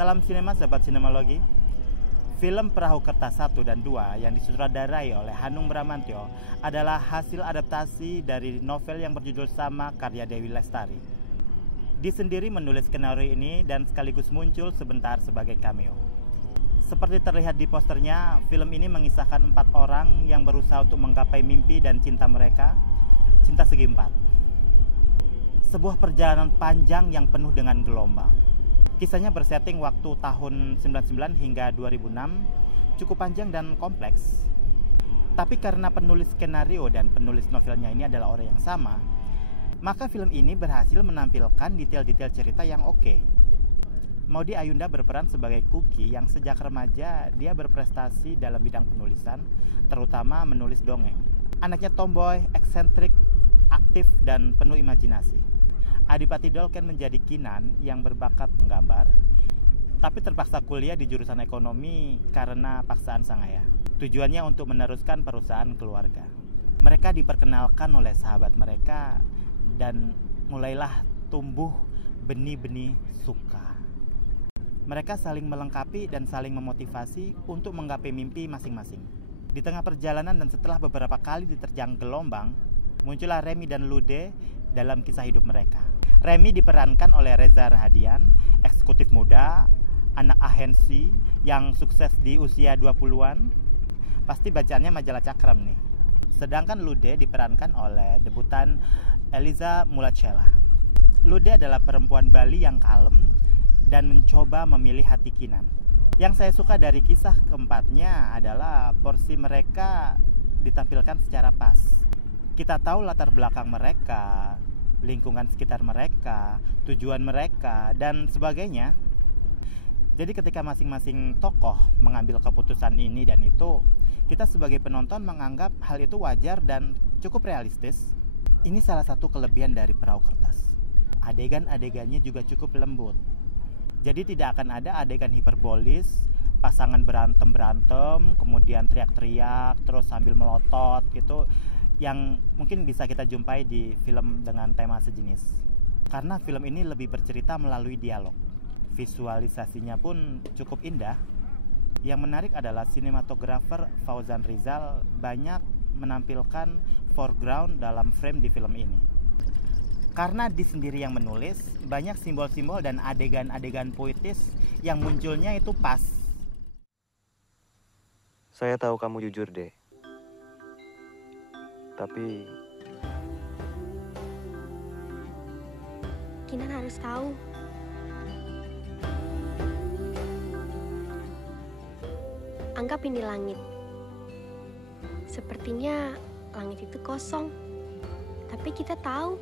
Salam sinema sahabat sinemalogi. Film Perahu Kertas 1 dan 2 yang disutradarai oleh Hanung Bramantyo adalah hasil adaptasi dari novel yang berjudul sama karya Dewi Lestari. Dia sendiri menulis skenario ini dan sekaligus muncul sebentar sebagai cameo. Seperti terlihat di posternya, film ini mengisahkan 4 orang yang berusaha untuk menggapai mimpi dan cinta mereka, cinta segi 4. Sebuah perjalanan panjang yang penuh dengan gelombang. Kisahnya bersetting waktu tahun 99 hingga 2006, cukup panjang dan kompleks. Tapi karena penulis skenario dan penulis novelnya ini adalah orang yang sama, maka film ini berhasil menampilkan detail-detail cerita yang oke. Maudy Ayunda berperan sebagai Kuki yang sejak remaja dia berprestasi dalam bidang penulisan, terutama menulis dongeng. Anaknya tomboy, eksentrik, aktif, dan penuh imajinasi. Adipati Dolken menjadi Kinan yang berbakat menggambar, tapi terpaksa kuliah di jurusan ekonomi karena paksaan sang ayah. Tujuannya untuk meneruskan perusahaan keluarga. Mereka diperkenalkan oleh sahabat mereka dan mulailah tumbuh benih-benih suka. Mereka saling melengkapi dan saling memotivasi untuk menggapai mimpi masing-masing. Di tengah perjalanan dan setelah beberapa kali diterjang gelombang, muncullah Remy dan Lude dalam kisah hidup mereka. Remy diperankan oleh Reza Rahadian, eksekutif muda, anak ahensi yang sukses di usia 20-an. Pasti bacaannya majalah Cakram nih. Sedangkan Lude diperankan oleh debutan Eliza Mulacela. Lude adalah perempuan Bali yang kalem dan mencoba memilih hati Kinan. Yang saya suka dari kisah keempatnya adalah porsi mereka ditampilkan secara pas. Kita tahu latar belakang mereka, lingkungan sekitar mereka, tujuan mereka, dan sebagainya. Jadi ketika masing-masing tokoh mengambil keputusan ini dan itu, kita sebagai penonton menganggap hal itu wajar dan cukup realistis. Ini salah satu kelebihan dari Perahu Kertas. Adegan-adegannya juga cukup lembut. Jadi tidak akan ada adegan hiperbolis, pasangan berantem-berantem, kemudian teriak-teriak, terus sambil melotot gitu, yang mungkin bisa kita jumpai di film dengan tema sejenis. Karena film ini lebih bercerita melalui dialog. Visualisasinya pun cukup indah. Yang menarik adalah sinematografer Fauzan Rizal banyak menampilkan foreground dalam frame di film ini. Karena dia sendiri yang menulis, banyak simbol-simbol dan adegan-adegan puitis yang munculnya itu pas. Saya tahu kamu jujur, Dek. Tapi Kinan harus tahu. Anggap ini langit. Sepertinya langit itu kosong. Tapi kita tahu,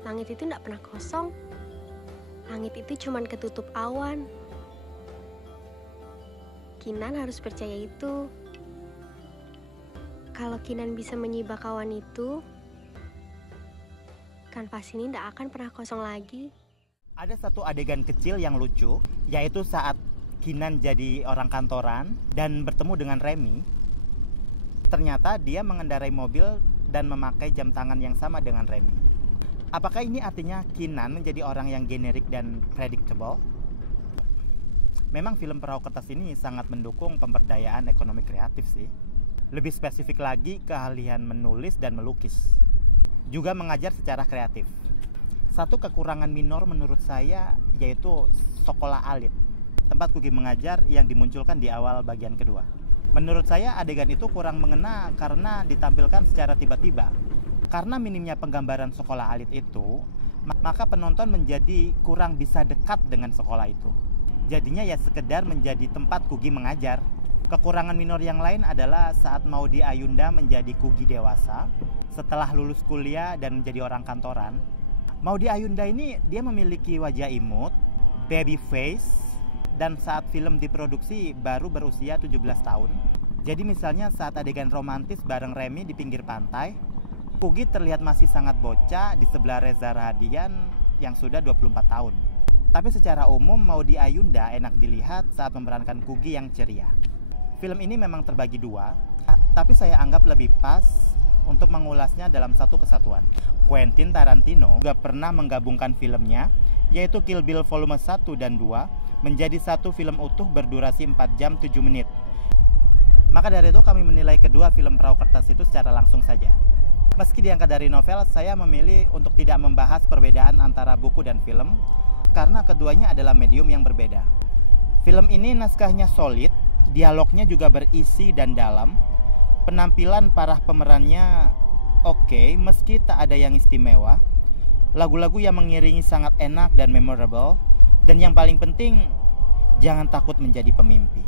langit itu tidak pernah kosong. Langit itu cuma ketutup awan. Kinan harus percaya itu. Kalau Kinan bisa menyibak awan itu, kanvas ini tidak akan pernah kosong lagi. Ada satu adegan kecil yang lucu, yaitu saat Kinan jadi orang kantoran dan bertemu dengan Remy. Ternyata dia mengendarai mobil dan memakai jam tangan yang sama dengan Remy. Apakah ini artinya Kinan menjadi orang yang generik dan predictable? Memang film Perahu Kertas ini sangat mendukung pemberdayaan ekonomi kreatif sih. Lebih spesifik lagi, keahlian menulis dan melukis. Juga mengajar secara kreatif. Satu kekurangan minor menurut saya yaitu sekolah alit, tempat Kuki mengajar yang dimunculkan di awal bagian kedua. Menurut saya adegan itu kurang mengena karena ditampilkan secara tiba-tiba. Karena minimnya penggambaran sekolah alit itu, maka penonton menjadi kurang bisa dekat dengan sekolah itu. Jadinya ya sekedar menjadi tempat Kuki mengajar. Kekurangan minor yang lain adalah saat Maudy Ayunda menjadi Kugi dewasa setelah lulus kuliah dan menjadi orang kantoran. Maudy Ayunda ini dia memiliki wajah imut, baby face, dan saat film diproduksi baru berusia 17 tahun. Jadi misalnya saat adegan romantis bareng Remy di pinggir pantai, Kugi terlihat masih sangat bocah di sebelah Reza Rahadian yang sudah 24 tahun. Tapi secara umum Maudy Ayunda enak dilihat saat memerankan Kugi yang ceria. Film ini memang terbagi dua, tapi saya anggap lebih pas untuk mengulasnya dalam satu kesatuan. Quentin Tarantino juga pernah menggabungkan filmnya, yaitu Kill Bill volume 1 dan 2, menjadi satu film utuh berdurasi 4 jam 7 menit. Maka dari itu kami menilai kedua film Perahu Kertas itu secara langsung saja. Meski diangkat dari novel, saya memilih untuk tidak membahas perbedaan antara buku dan film karena keduanya adalah medium yang berbeda. Film ini naskahnya solid, dialognya juga berisi dan dalam, penampilan para pemerannya oke, meski tak ada yang istimewa, lagu-lagu yang mengiringi sangat enak dan memorable, dan yang paling penting, jangan takut menjadi pemimpi.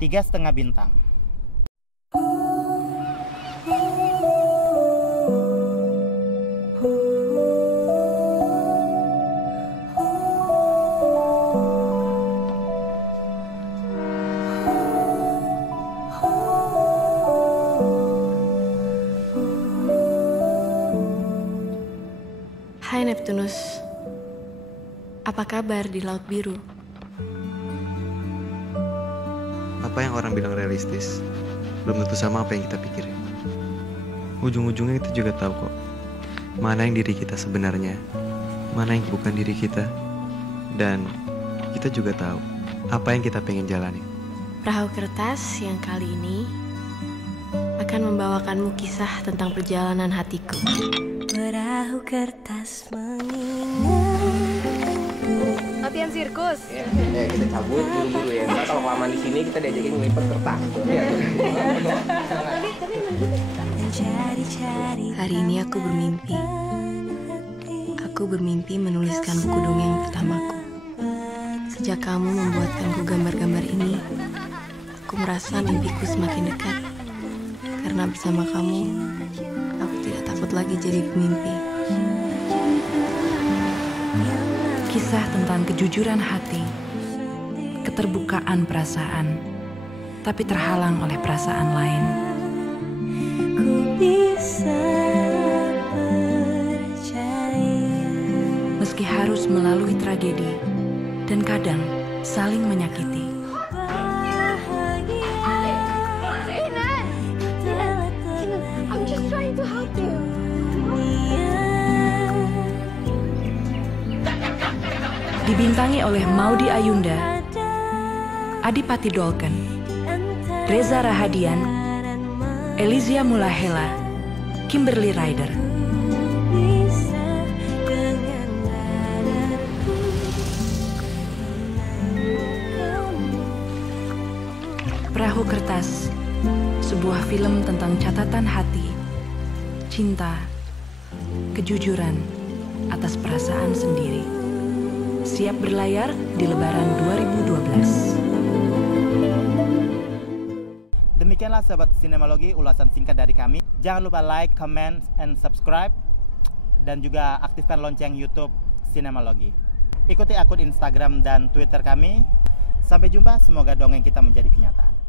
3,5 bintang. Hai Neptunus, apa kabar di Laut Biru? Apa yang orang bilang realistis belum tentu sama apa yang kita pikirin. Ujung-ujungnya kita juga tahu kok mana yang diri kita sebenarnya, mana yang bukan diri kita. Dan kita juga tahu apa yang kita pengen jalani. Perahu Kertas yang kali ini akan membawakanmu kisah tentang perjalanan hatiku. Perahu kertas mengingatku. Latihan sirkus. Ya, kita cabut buru-buru ya. Ntar kalau kelamaan di sini kita diajakin ngelipet kertas. Ya. Hari ini aku bermimpi. Aku bermimpi menuliskan buku dongeng pertamaku. Sejak kamu membuatkanku gambar-gambar ini, aku merasa mimpiku semakin dekat. Karena bersama kamu, aku tidak takut lagi jadi pemimpi. Kisah tentang kejujuran hati, keterbukaan perasaan, tapi terhalang oleh perasaan lain. Ku bisa percaya. Meski harus melalui tragedi dan kadang saling menyakiti. I'm just trying to help you. Dibintangi oleh Maudy Ayunda, Adipati Dolken, Reza Rahadian, Elizia Mulahela, Kimberly Ryder. Perahu Kertas, sebuah film tentang catatan hati, cinta, kejujuran atas perasaan sendiri. Siap berlayar di Lebaran 2012. Demikianlah sahabat Sinemalogi, ulasan singkat dari kami. Jangan lupa like, comment, and subscribe, dan juga aktifkan lonceng YouTube Sinemalogi. Ikuti akun Instagram dan Twitter kami. Sampai jumpa, semoga dongeng kita menjadi kenyataan.